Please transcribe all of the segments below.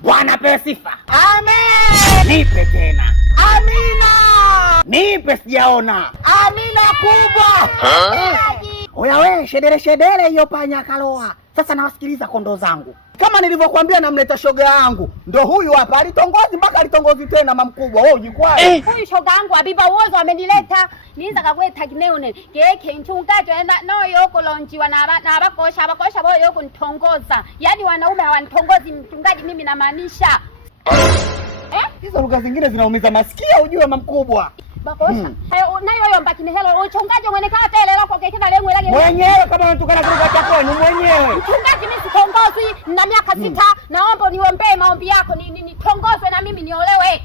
Bwana pewe sifa. Amen. Nipe tena. Amina. Nipe sijaona. Amina kubwa. Oya we, shedere hiyo panya kaloa. Sasa nawasikiliza kondoo zangu. Kama nilivyokuambia namleta shoga yangu. Ndo huyu hapa alitongozi mpaka alitongozi tena mamkubwa. Wewe ujikwai. Huyu shoga yangu abiba uozo amenileta. Niza kagweta kineone. Keke mchungaji no yoko lonjiwa na abakosha boyo yoko nitongoza. Yaani wanaume hawanitongozi mchungaji mimi namaanisha. Hizo lugha zingine zinaumiza masikio ujue mamkubwa. Bakosha. Nayo yo mbakini helo uchungaji mwenekana tele lako kekena lengwe lage. Mwenyewe kama unatukana kuruka chako ni mwenyewe. Mchungaji mimi sitongozi na miaka 6 naomba niombe maombi yako nitongozwe na mimi niolewe.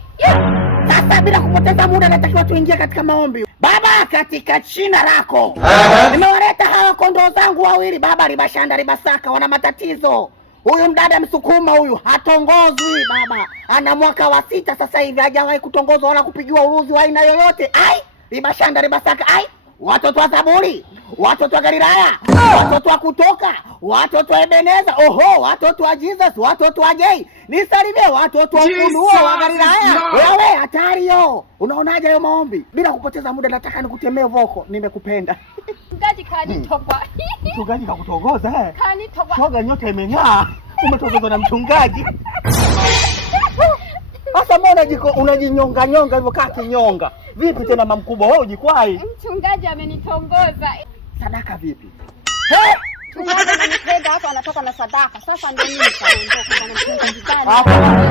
Sasa bila kupoteza muda natakiwa tuingie katika maombi. Baba katika jina lako. Nimewaleta hawa kondoo zangu wawili baba Ribashanda Ribasaka wana matatizo. Huyu mdada Msukuma huyu hatongozwi baba. Ana mwaka wa 6 sasa hivi hajawahi kutongozwa wala kupigiwa uruzi wa aina yoyote. Ai, Ribashanda Ribasaka ai. Watoto wa Zaburi, watoto wa Galilaya, watoto wa Kutoka, watoto wa Ebeneza, oho, watoto wa Jesus, watoto wa Jay. Nisalimie watoto wa Ufunuo wa Galilaya. Wewe hatari yo. Unaonaje hayo maombi? Bila kupoteza muda nataka nikutemee voko. Nimekupenda. Mchungaji kanitogwa. Mchungaji kakutongoza eh? Kanitogwa. Shoga nyota imeng'aa. Umetongozwa na mchungaji. Sasa mbona unajinyonga hivyo kaa kinyonga? Vipi tena mamkubwa wewe ujikwai? Mchungaji amenitongoza. Sadaka vipi? Mchungaji ananipenda hapa anatoka na sadaka. Sasa ndio mimi nitaondoka na mchungaji gani?